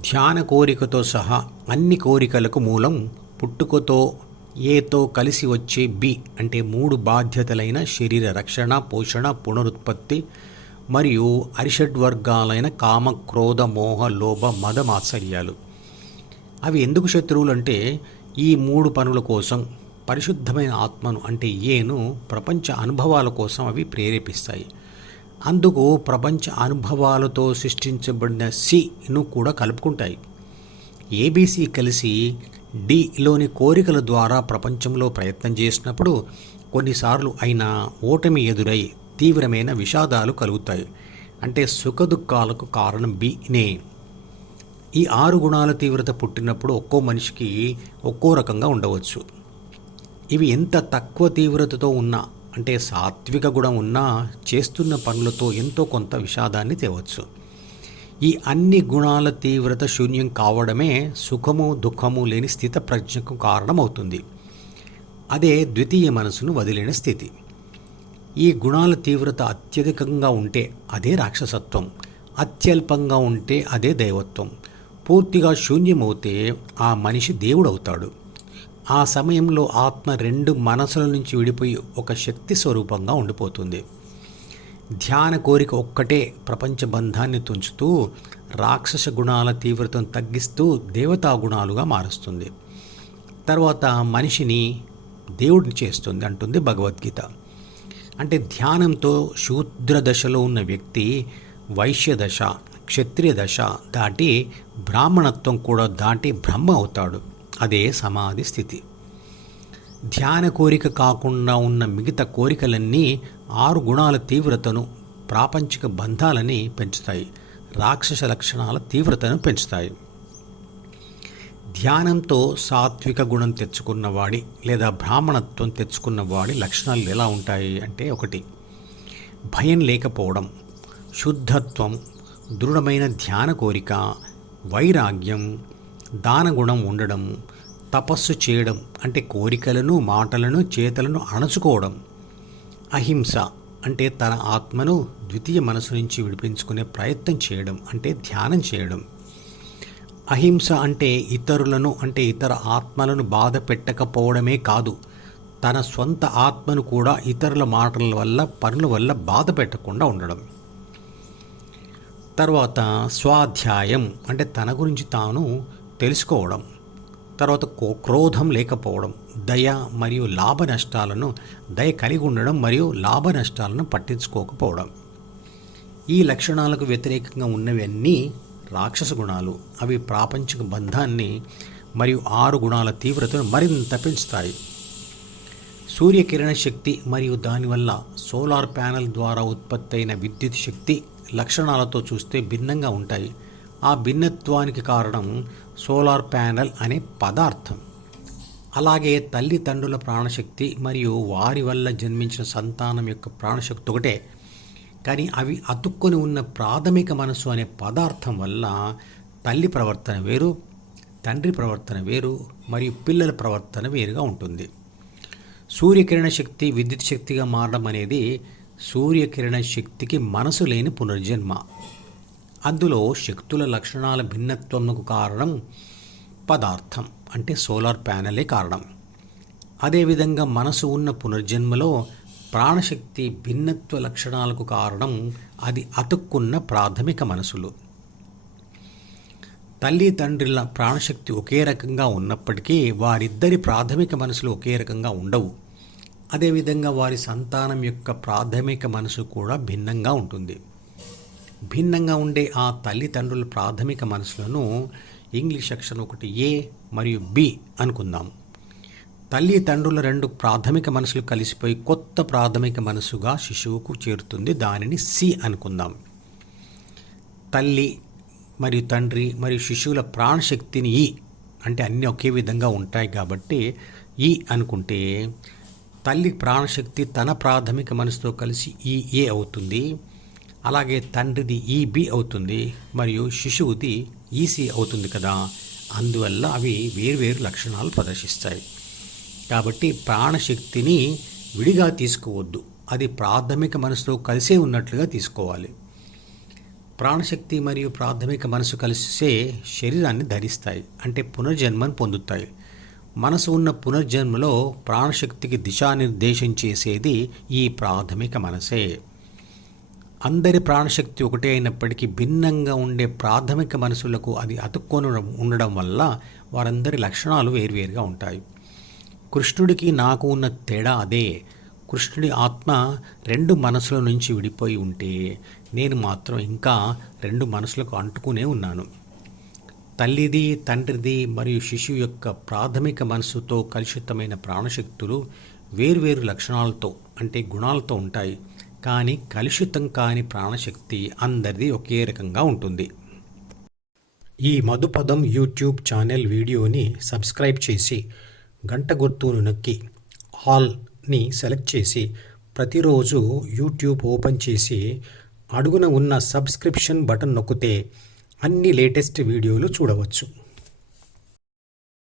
ధ్యాన కోరికతో సహా అన్ని కోరికలకు మూలం పుట్టుకతో ఏతో కలిసి వచ్చే బి అంటే మూడు బాధ్యతలైన శరీర రక్షణ పోషణ పునరుత్పత్తి మరియు అరిషడ్వర్గాలైన కామ క్రోధ మోహ లోభ మద మాత్సర్యాలు. అవి ఎందుకు శత్రువులు అంటే ఈ మూడు పనుల కోసం పరిశుద్ధమైన ఆత్మను అంటే ఏను ప్రపంచ అనుభవాల కోసం అవి ప్రేరేపిస్తాయి. అందుకు ప్రపంచ అనుభవాలతో సృష్టించబడిన సిను కూడా కలుపుకుంటాయి. ఏబీసీ కలిసి డిలోని కోరికల ద్వారా ప్రపంచంలో ప్రయత్నం చేసినప్పుడు కొన్నిసార్లు అయినా ఓటమి ఎదురై తీవ్రమైన విషాదాలు కలుగుతాయి. అంటే సుఖదుఖాలకు కారణం బినే ఈ ఆరు గుణాల తీవ్రత పుట్టినప్పుడు ఒక్కో మనిషికి ఒక్కో రకంగా ఉండవచ్చు. ఇవి ఎంత తక్కువ తీవ్రతతో ఉన్నా అంటే సాత్విక గుణం ఉన్నా చేస్తున్న పనులతో ఎంతో కొంత విషాదాన్ని తేవచ్చు. ఈ అన్ని గుణాల తీవ్రత శూన్యం కావడమే సుఖము దుఃఖము లేని స్థిత ప్రజ్ఞకు కారణమవుతుంది. అదే ద్వితీయ మనసును వదిలిన స్థితి. ఈ గుణాల తీవ్రత అత్యధికంగా ఉంటే అదే రాక్షసత్వం అత్యల్పంగా ఉంటే అదే దైవత్వం. పూర్తిగా శూన్యమవుతే ఆ మనిషి దేవుడవుతాడు. ఆ సమయంలో ఆత్మ రెండు మనసుల నుంచి విడిపోయి ఒక శక్తి స్వరూపంగా ఉండిపోతుంది. ధ్యాన కోరిక ఒక్కటే ప్రపంచ బంధాన్ని తుంచుతూ రాక్షస గుణాల తీవ్రతను తగ్గిస్తూ దేవతా గుణాలుగా మారుస్తుంది. తర్వాత మనిషిని దేవుడిని చేస్తుంది అంటుంది భగవద్గీత. అంటే ధ్యానంతో శూద్ర దశలో ఉన్న వ్యక్తి వైశ్య దశ క్షత్రియ దశ దాటి బ్రాహ్మణత్వం కూడా దాటి బ్రహ్మ అవుతాడు. అదే సమాధి స్థితి. ధ్యాన కోరిక కాకుండా ఉన్న మిగతా కోరికలన్నీ ఆరు గుణాల తీవ్రతను ప్రాపంచిక బంధాలని పెంచుతాయి. రాక్షస లక్షణాల తీవ్రతను పెంచుతాయి. ధ్యానంతో సాత్విక గుణం తెచ్చుకున్నవాడి లేదా బ్రాహ్మణత్వం తెచ్చుకున్నవాడి లక్షణాలు ఎలా ఉంటాయి అంటే ఒకటి భయం లేకపోవడం శుద్ధత్వం దృఢమైన ధ్యాన కోరిక వైరాగ్యం దానగుణం ఉండడం తపస్సు చేయడం అంటే కోరికలను మాటలను చేతలను అణచుకోవడం. అహింస అంటే తన ఆత్మను ద్వితీయ మనసు నుంచి విడిపించుకునే ప్రయత్నం చేయడం అంటే ధ్యానం చేయడం. అహింస అంటే ఇతరులను అంటే ఇతర ఆత్మలను బాధ పెట్టకపోవడమే కాదు తన స్వంత ఆత్మను కూడా ఇతరుల మాటల వల్ల పనుల వల్ల బాధ పెట్టకుండా ఉండడం. తర్వాత స్వాధ్యాయం అంటే తన గురించి తాను తెలుసుకోవడం తర్వాత క్రోధం లేకపోవడం దయ మరియు లాభ నష్టాలను దయ కలిగి ఉండడం మరియు లాభ నష్టాలను పట్టించుకోకపోవడం. ఈ లక్షణాలకు వ్యతిరేకంగా ఉన్నవన్నీ రాక్షస గుణాలు. అవి ప్రాపంచిక బంధాన్ని మరియు ఆరు గుణాల తీవ్రతను మరింత పెంచుతాయి. సూర్యకిరణ శక్తి మరియు దానివల్ల సోలార్ ప్యానెల్ ద్వారా ఉత్పత్తి అయిన విద్యుత్ శక్తి లక్షణాలతో చూస్తే భిన్నంగా ఉంటాయి. ఆ భిన్నత్వానికి కారణం సోలార్ ప్యానెల్ అనే పదార్థం. అలాగే తల్లిదండ్రుల ప్రాణశక్తి మరియు వారి వల్ల జన్మించిన సంతానం యొక్క ప్రాణశక్తి ఒకటే. కానీ అవి అతుక్కొని ఉన్న ప్రాథమిక మనసు అనే పదార్థం వల్ల తల్లి ప్రవర్తన వేరు తండ్రి ప్రవర్తన వేరు మరియు పిల్లల ప్రవర్తన వేరుగా ఉంటుంది. సూర్యకిరణ శక్తి విద్యుత్ శక్తిగా మారడం అనేది సూర్యకిరణ శక్తికి మనసు లేని పునర్జన్మ. అందులో శక్తుల లక్షణాల భిన్నత్వంకు కారణం పదార్థం అంటే సోలార్ ప్యానెలే కారణం. అదేవిధంగా మనసు ఉన్న పునర్జన్మలో ప్రాణశక్తి భిన్నత్వ లక్షణాలకు కారణం అది అతుక్కున్న ప్రాథమిక మనసులు. తల్లి తండ్రిల ప్రాణశక్తి ఒకే రకంగా ఉన్నప్పటికీ వారిద్దరి ప్రాథమిక మనసులు ఒకే రకంగా ఉండవు. అదేవిధంగా వారి సంతానం యొక్క ప్రాథమిక మనసు కూడా భిన్నంగా ఉంటుంది. భిన్నంగా ఉండే ఆ తల్లిదండ్రుల ప్రాథమిక మనసులను ఇంగ్లీష్ అక్షరం ఒకటి ఏ మరియు బి అనుకుందాం. తల్లిదండ్రుల రెండు ప్రాథమిక మనసులు కలిసిపోయి కొత్త ప్రాథమిక మనసుగా శిశువుకు చేరుతుంది. దానిని సి అనుకుందాం. తల్లి మరియు తండ్రి మరియు శిశువుల ప్రాణశక్తిని ఈ అంటే అన్నీ ఒకే విధంగా ఉంటాయి కాబట్టి ఈ అనుకుంటే తల్లి ప్రాణశక్తి తన ప్రాథమిక మనసుతో కలిసి ఈ ఏ అవుతుంది. అలాగే తండ్రిది ఈ అవుతుంది మరియు శిశువుది ఈసి అవుతుంది కదా. అందువల్ల అవి వేర్వేరు లక్షణాలు ప్రదర్శిస్తాయి. కాబట్టి ప్రాణశక్తిని విడిగా తీసుకోవద్దు. అది ప్రాథమిక మనసుతో కలిసే ఉన్నట్లుగా తీసుకోవాలి. ప్రాణశక్తి మరియు ప్రాథమిక మనసు కలిసే శరీరాన్ని ధరిస్తాయి. అంటే పునర్జన్మను పొందుతాయి. మనసు ఉన్న పునర్జన్మలో ప్రాణశక్తికి దిశానిర్దేశం చేసేది ఈ ప్రాథమిక మనసే. అందరి ప్రాణశక్తి ఒకటే అయినప్పటికీ భిన్నంగా ఉండే ప్రాథమిక మనసులకు అది అతుక్కొని ఉండడం వల్ల వారందరి లక్షణాలు వేర్వేరుగా ఉంటాయి. కృష్ణుడికి నాకు ఉన్న తేడా అదే. కృష్ణుడి ఆత్మ రెండు మనసుల నుంచి విడిపోయి ఉంటే నేను మాత్రం ఇంకా రెండు మనసులకు అంటుకునే ఉన్నాను. తల్లిది తండ్రిది మరియు శిశువు యొక్క ప్రాథమిక మనసుతో కలుషితమైన ప్రాణశక్తులు వేర్వేరు లక్షణాలతో అంటే గుణాలతో ఉంటాయి. కానీ కలుషితం కాని ప్రాణశక్తి అందరిది ఒకే రకంగా ఉంటుంది. ఈ మధుపదం యూట్యూబ్ ఛానల్ వీడియోని సబ్స్క్రైబ్ చేసి గంట గుర్తును నొక్కి ఆల్ని సెలెక్ట్ చేసి ప్రతిరోజు యూట్యూబ్ ఓపెన్ చేసి అడుగున ఉన్న సబ్స్క్రిప్షన్ బటన్ నొక్కితే అన్ని లేటెస్ట్ వీడియోలు చూడవచ్చు.